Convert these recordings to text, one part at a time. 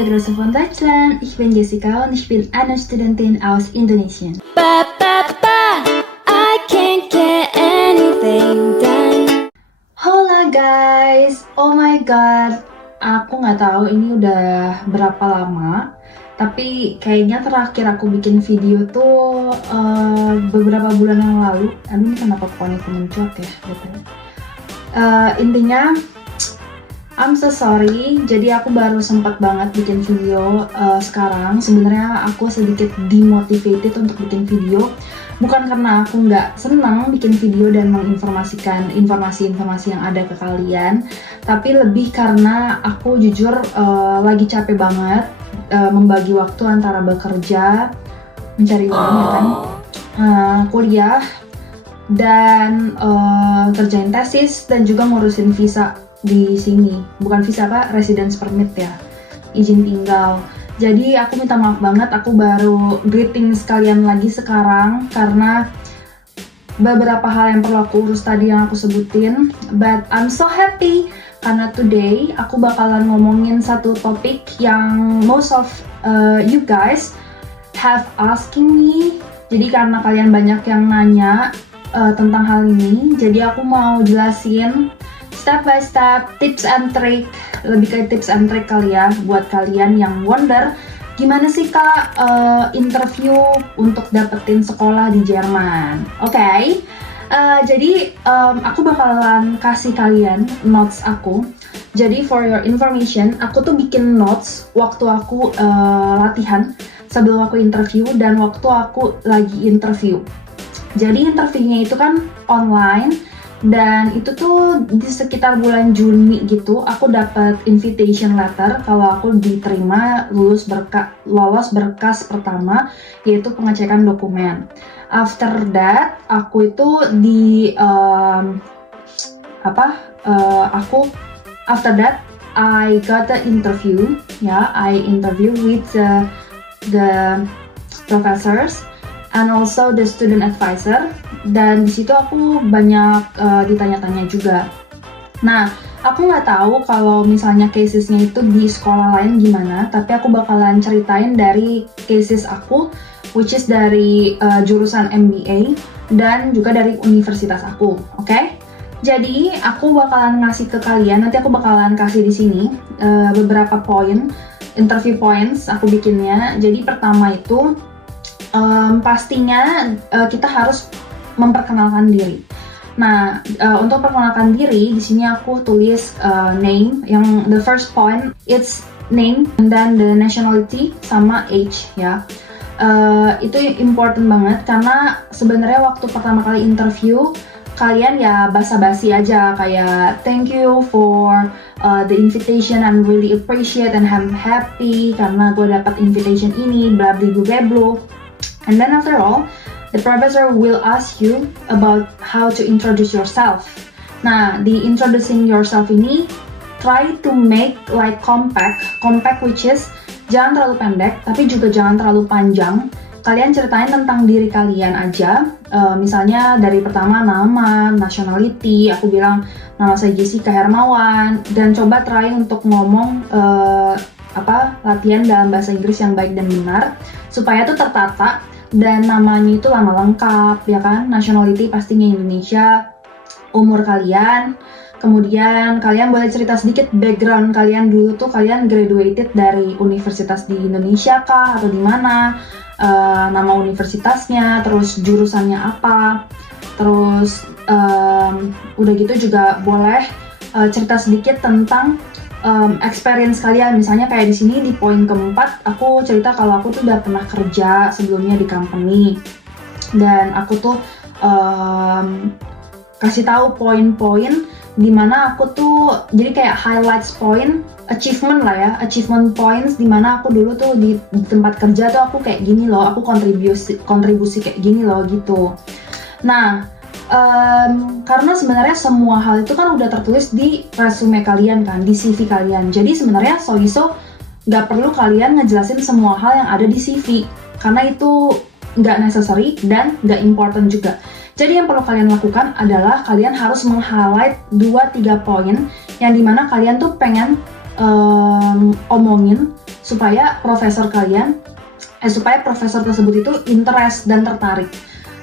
liebe Grüße von Deutschland. Ich bin Jessica und ich bin eine Studentin aus Indonesien. Ba ba ba, I can't get anything done. Hola guys, oh my god, aku nggak tahu ini udah berapa lama, tapi kayaknya terakhir aku bikin video tuh beberapa bulan yang lalu. Aduh, ini kenapa pohon itu mencuat ya? Intinya, I'm so sorry. Jadi aku baru sempat banget bikin video sekarang. Sebenarnya aku sedikit demotivated untuk bikin video. Bukan karena aku nggak senang bikin video dan menginformasikan informasi-informasi yang ada ke kalian, tapi lebih karena aku jujur lagi capek banget membagi waktu antara bekerja, mencari uang ya kan, kuliah, dan kerjain tesis dan juga ngurusin visa di sini. Bukan visa apa, residence permit ya, izin tinggal. Jadi aku minta maaf banget, aku baru greeting sekalian lagi sekarang karena beberapa hal yang perlu aku urus tadi yang aku sebutin. But I'm so happy karena today aku bakalan ngomongin satu topik yang most of you guys have asking me. Jadi karena kalian banyak yang nanya tentang hal ini, jadi aku mau jelasin step by step, tips and trick, lebih kayak tips and trick kali ya, buat kalian yang wonder gimana sih kak interview untuk dapetin sekolah di Jerman. Oke. Jadi aku bakalan kasih kalian notes aku. Jadi for your information, aku tuh bikin notes waktu aku latihan, sebelum aku interview dan waktu aku lagi interview. Jadi interviewnya itu kan online, dan itu tuh di sekitar bulan Juni gitu aku dapat invitation letter kalau aku diterima lolos berkas pertama, yaitu pengecekan dokumen. After that aku itu after that I got the interview ya, I interview with the professors and also the student advisor, dan di situ aku banyak ditanya-tanya juga. Nah, aku nggak tahu kalau misalnya casesnya itu di sekolah lain gimana, tapi aku bakalan ceritain dari cases aku, which is dari jurusan MBA dan juga dari universitas aku, oke? Jadi aku bakalan ngasih ke kalian, nanti aku bakalan kasih di sini beberapa poin, interview points aku bikinnya. Jadi pertama itu pastinya kita harus memperkenalkan diri. Nah, untuk perkenalkan diri di sini aku tulis name. Yang the first point it's name, and then the nationality sama age ya. Itu important banget karena sebenarnya waktu pertama kali interview kalian ya basa-basi aja kayak thank you for the invitation, I'm really appreciate and I'm happy karena gue dapat invitation ini, bla bla bla bla. And then after all, the professor will ask you about how to introduce yourself. Nah, di introducing yourself ini, try to make like compact which is jangan terlalu pendek, tapi juga jangan terlalu panjang. Kalian ceritain tentang diri kalian aja, misalnya dari pertama nama, nationality, aku bilang nama saya Jessica Hermawan, dan coba try untuk ngomong latihan dalam bahasa Inggris yang baik dan benar, supaya tuh tertata. Dan namanya itu lama lengkap ya kan, nationality pastinya Indonesia, umur kalian, kemudian kalian boleh cerita sedikit background kalian dulu tuh, kalian graduated dari universitas di Indonesia kah atau di mana, nama universitasnya, terus jurusannya apa, terus udah gitu juga boleh cerita sedikit tentang experience kalian. Misalnya kayak di sini di poin keempat aku cerita kalau aku tuh udah pernah kerja sebelumnya di company, dan aku tuh kasih tahu poin-poin dimana aku tuh jadi kayak highlights point, achievement lah ya, achievement points dimana aku dulu tuh di tempat kerja tuh aku kayak gini loh, aku kontribusi kayak gini loh gitu. Nah, karena sebenarnya semua hal itu kan udah tertulis di resume kalian kan, di CV kalian. Jadi sebenarnya so nggak perlu kalian ngejelasin semua hal yang ada di CV, karena itu nggak necessary dan nggak important juga. Jadi yang perlu kalian lakukan adalah kalian harus meng-highlight 2-3 poin yang dimana kalian tuh pengen omongin supaya supaya profesor tersebut itu interest dan tertarik.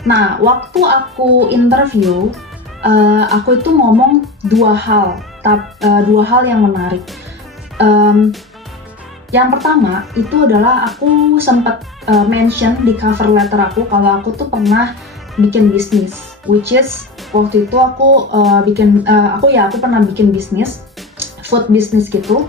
Nah, waktu aku interview, aku itu ngomong dua hal yang menarik. Yang pertama itu adalah aku sempat mention di cover letter aku kalau aku tuh pernah bikin bisnis, which is waktu itu aku pernah bikin bisnis, food business gitu.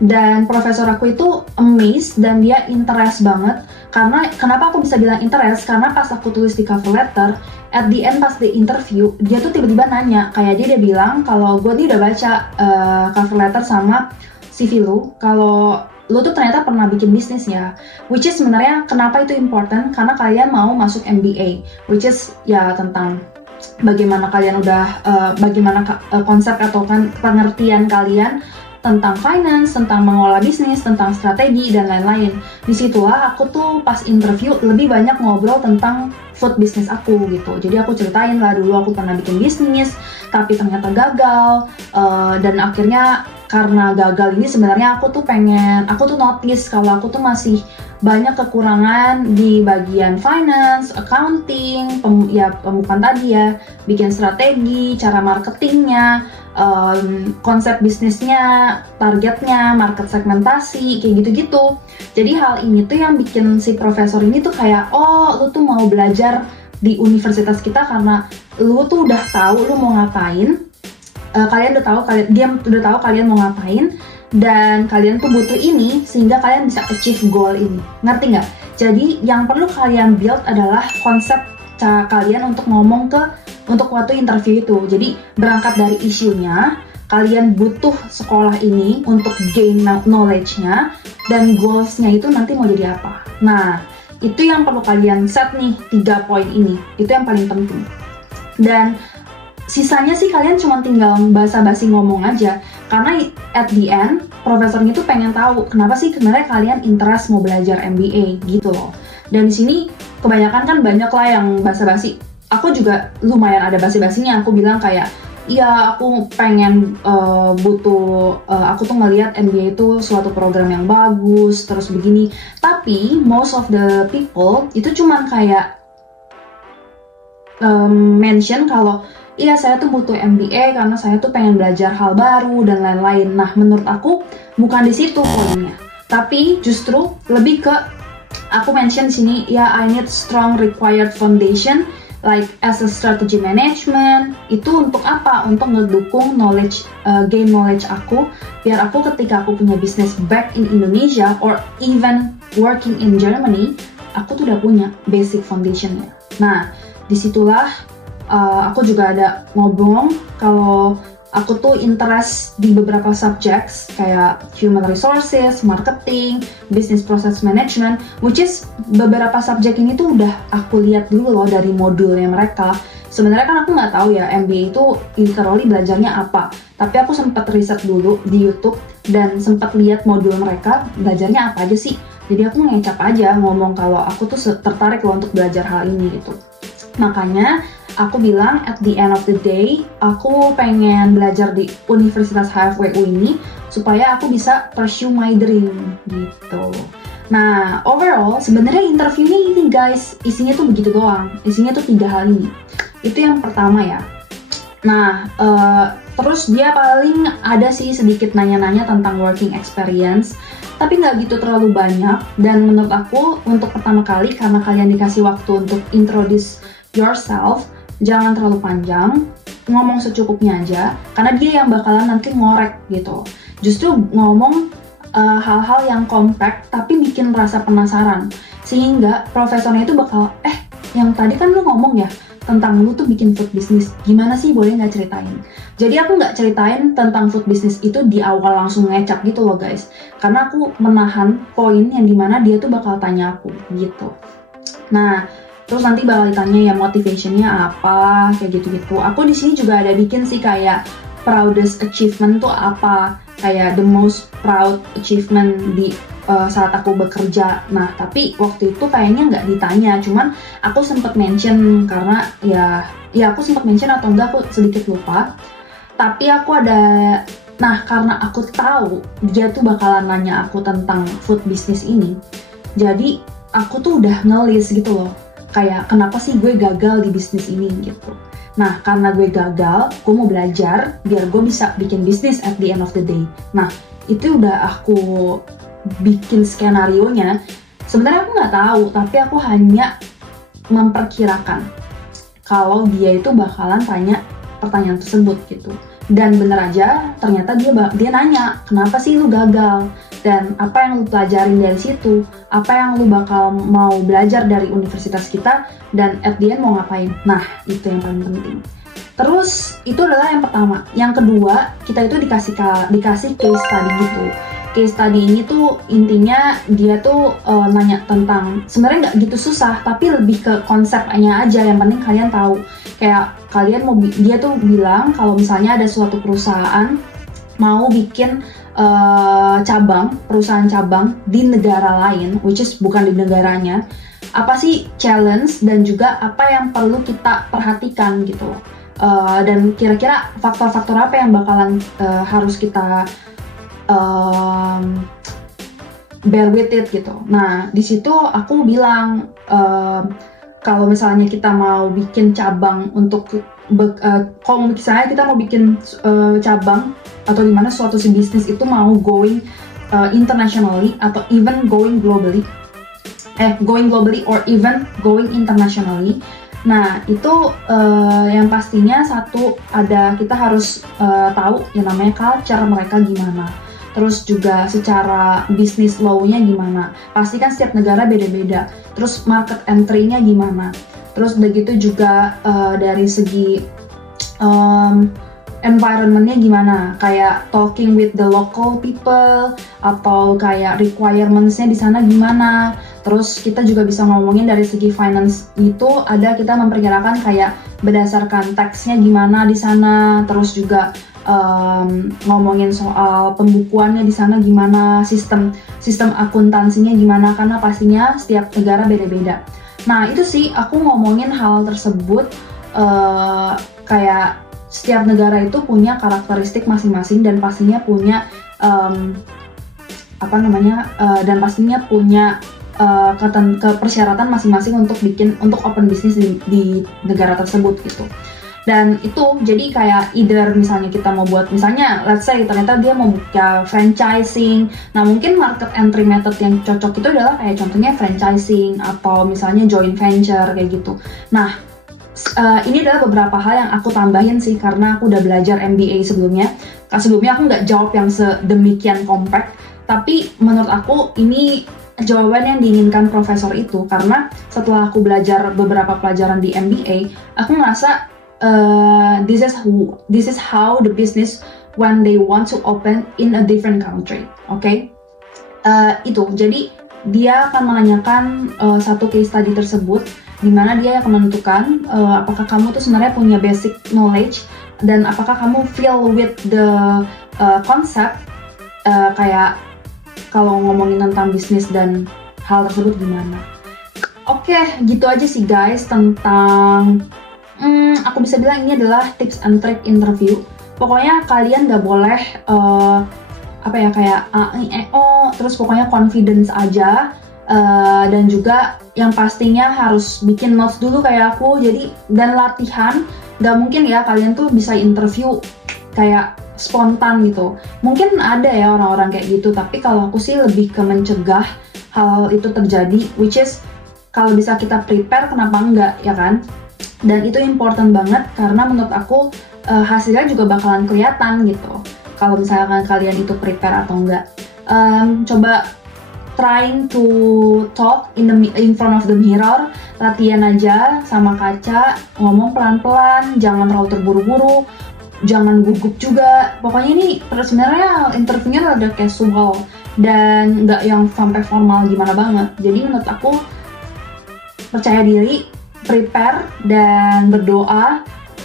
Dan profesor aku itu amazed dan dia interest banget. Karena kenapa aku bisa bilang interest? Karena pas aku tulis di cover letter, at the end pas di interview, dia tuh tiba-tiba nanya, kayak dia bilang kalau gue udah baca cover letter sama CV lu, kalau lu tuh ternyata pernah bikin bisnis ya. Which is sebenarnya kenapa itu important? Karena kalian mau masuk MBA, which is ya tentang bagaimana kalian konsep atau pengertian kalian tentang finance, tentang mengolah bisnis, tentang strategi, dan lain-lain. Disitulah aku tuh pas interview lebih banyak ngobrol tentang food business aku gitu. Jadi aku ceritain lah dulu aku pernah bikin bisnis, tapi ternyata gagal, dan akhirnya karena gagal ini sebenarnya aku tuh notice kalau aku tuh masih banyak kekurangan di bagian finance, accounting, bikin strategi, cara marketingnya, konsep bisnisnya, targetnya, market segmentasi, kayak gitu-gitu. Jadi hal ini tuh yang bikin si profesor ini tuh kayak, oh lu tuh mau belajar di universitas kita karena lu tuh udah tahu lu mau ngapain. Dia udah tahu kalian mau ngapain dan kalian tuh butuh ini sehingga kalian bisa achieve goal ini. Ngerti nggak? Jadi yang perlu kalian build adalah konsep kalian untuk ngomong untuk waktu interview itu. Jadi berangkat dari isunya, kalian butuh sekolah ini untuk gain knowledge-nya dan goals-nya itu nanti mau jadi apa. Nah, itu yang perlu kalian set nih, 3 poin ini. Itu yang paling penting. Dan sisanya sih kalian cuma tinggal basa-basi ngomong aja. Karena at the end, profesornya tuh pengen tahu kenapa sih sebenarnya kalian interest mau belajar MBA gitu loh. Dan di sini kebanyakan kan banyak lah yang basa-basi. Aku juga lumayan ada basa-basinya. Aku bilang kayak, iya aku pengen aku tuh ngelihat MBA itu suatu program yang bagus, terus begini. Tapi most of the people itu cuman kayak mention kalau iya saya tuh butuh MBA karena saya tuh pengen belajar hal baru dan lain-lain. Nah menurut aku bukan di situ poinnya, tapi justru lebih ke aku mention di sini ya I need strong required foundation like as a strategy management. Itu untuk apa? Untuk ngedukung gain knowledge aku biar aku ketika aku punya bisnis back in Indonesia or even working in Germany, aku tuh udah punya basic foundationnya. Nah disitulah aku juga ada ngomong kalau aku tuh interest di beberapa subjects kayak human resources, marketing, business process management, which is beberapa subjek ini tuh udah aku lihat dulu loh dari modulnya mereka. Sebenarnya kan aku nggak tahu ya MBA itu literally belajarnya apa, tapi aku sempat riset dulu di YouTube dan sempat lihat modul mereka belajarnya apa aja sih. Jadi aku ngecap aja ngomong kalau aku tuh tertarik loh untuk belajar hal ini gitu. Makanya aku bilang at the end of the day, aku pengen belajar di Universitas HFWU ini supaya aku bisa pursue my dream gitu. Nah, overall sebenarnya interviewnya ini guys, isinya tuh begitu doang. Isinya tuh 3 hal ini. Itu yang pertama ya. Nah, terus dia paling ada sih sedikit nanya-nanya tentang working experience, tapi nggak gitu terlalu banyak. Dan menurut aku untuk pertama kali karena kalian dikasih waktu untuk introduce yourself, jangan terlalu panjang, ngomong secukupnya aja, karena dia yang bakalan nanti ngorek gitu. Justru ngomong hal-hal yang compact tapi bikin rasa penasaran, sehingga profesornya itu bakal, yang tadi kan lu ngomong ya tentang lu tuh bikin food business, gimana sih, boleh nggak ceritain? Jadi aku nggak ceritain tentang food business itu di awal langsung ngecap gitu loh guys, karena aku menahan poin yang dimana dia tuh bakal tanya aku gitu. Nah, terus nanti bakal ditanya ya motivationnya apa, kayak gitu-gitu. Aku di sini juga ada bikin sih kayak proudest achievement tuh apa, kayak the most proud achievement di saat aku bekerja. Nah, tapi waktu itu kayaknya nggak ditanya, cuman aku sempat mention karena ya aku sempat mention atau enggak aku sedikit lupa. Tapi aku ada Nah, karena aku tahu dia tuh bakalan nanya aku tentang food business ini, jadi aku tuh udah ngelis gitu loh, kayak kenapa sih gue gagal di bisnis ini gitu. Nah, karena gue gagal, gue mau belajar biar gue bisa bikin bisnis at the end of the day. Nah, itu udah aku bikin skenario-nya. Sebenarnya aku nggak tahu, tapi aku hanya memperkirakan kalau dia itu bakalan tanya pertanyaan tersebut gitu. Dan bener aja, ternyata dia nanya, kenapa sih lu gagal? Dan apa yang lu pelajarin dari situ? Apa yang lu bakal mau belajar dari universitas kita? Dan at the end mau ngapain? Nah, itu yang paling penting. Terus, itu adalah yang pertama. Yang kedua, kita itu dikasih case study gitu. Case study ini tuh intinya dia tuh nanya tentang, sebenarnya nggak gitu susah, tapi lebih ke konsepnya aja, yang penting kalian tahu. Kayak kalian dia tuh bilang kalau misalnya ada suatu perusahaan mau bikin perusahaan cabang di negara lain, which is bukan di negaranya, apa sih challenge dan juga apa yang perlu kita perhatikan gitu. Dan kira-kira faktor-faktor apa yang bakalan harus kita bear with it gitu. Nah, di situ aku bilang kalau misalnya kita mau bikin cabang kalau misalnya kita mau bikin cabang atau gimana suatu bisnis itu mau going internationally atau even going globally or even going internationally. Nah, itu yang pastinya kita harus tahu yang namanya culture mereka gimana. Terus juga secara bisnis law-nya gimana. Pasti kan setiap negara beda-beda. Terus market entry-nya gimana. Terus begitu juga dari segi environment-nya gimana. Kayak talking with the local people atau kayak requirements-nya di sana gimana. Terus kita juga bisa ngomongin dari segi finance itu kita memperkirakan kayak berdasarkan tax-nya gimana di sana. Terus juga ngomongin soal pembukuannya di sana gimana, sistem akuntansinya gimana, karena pastinya setiap negara beda-beda. Nah, itu sih aku ngomongin hal tersebut, kayak setiap negara itu punya karakteristik masing-masing dan pastinya punya dan pastinya punya persyaratan masing-masing untuk open business di negara tersebut gitu. Dan itu jadi kayak either misalnya kita mau buat, misalnya let's say ternyata dia mau buka franchising. Nah, mungkin market entry method yang cocok itu adalah kayak contohnya franchising atau misalnya joint venture kayak gitu. Nah, ini adalah beberapa hal yang aku tambahin sih karena aku udah belajar MBA sebelumnya. Sebelumnya aku nggak jawab yang sedemikian compact, tapi menurut aku ini jawaban yang diinginkan profesor itu, karena setelah aku belajar beberapa pelajaran di MBA, aku ngerasa this is how the business when they want to open in a different country, okay? Itu, jadi dia akan menanyakan satu case study tersebut, di mana dia akan menentukan apakah kamu tuh sebenarnya punya basic knowledge dan apakah kamu feel with the concept, kayak kalau ngomongin tentang bisnis dan hal tersebut gimana. Oke, gitu aja sih guys tentang aku bisa bilang ini adalah tips and trick interview. Pokoknya kalian gak boleh terus pokoknya confidence aja, dan juga yang pastinya harus bikin notes dulu kayak aku. Jadi dan latihan, gak mungkin ya kalian tuh bisa interview kayak spontan gitu. Mungkin ada ya orang-orang kayak gitu, tapi kalau aku sih lebih ke mencegah hal itu terjadi, which is kalau bisa kita prepare kenapa enggak, ya kan? Dan itu important banget karena menurut aku hasilnya juga bakalan kelihatan gitu kalau misalkan kalian itu prepare atau enggak. Coba trying to talk in front of the mirror, latihan aja sama kaca, ngomong pelan-pelan, jangan terlalu terburu-buru, jangan gugup juga. Pokoknya ini sebenarnya interviewnya rada casual dan nggak yang sampai formal gimana banget. Jadi menurut aku percaya diri, prepare, dan berdoa,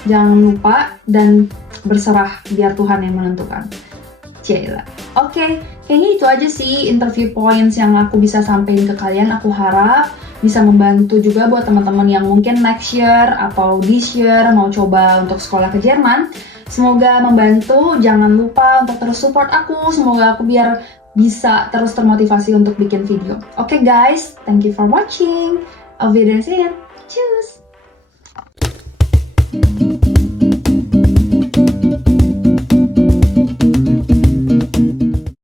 jangan lupa, dan berserah biar Tuhan yang menentukan. Cila. Oke, kayaknya itu aja sih interview points yang aku bisa sampaikan ke kalian. Aku harap bisa membantu juga buat teman-teman yang mungkin next year atau this year mau coba untuk sekolah ke Jerman. Semoga membantu. Jangan lupa untuk terus support aku. Semoga aku biar bisa terus termotivasi untuk bikin video. Oke guys, thank you for watching. Auf Wiedersehen. Tschüss.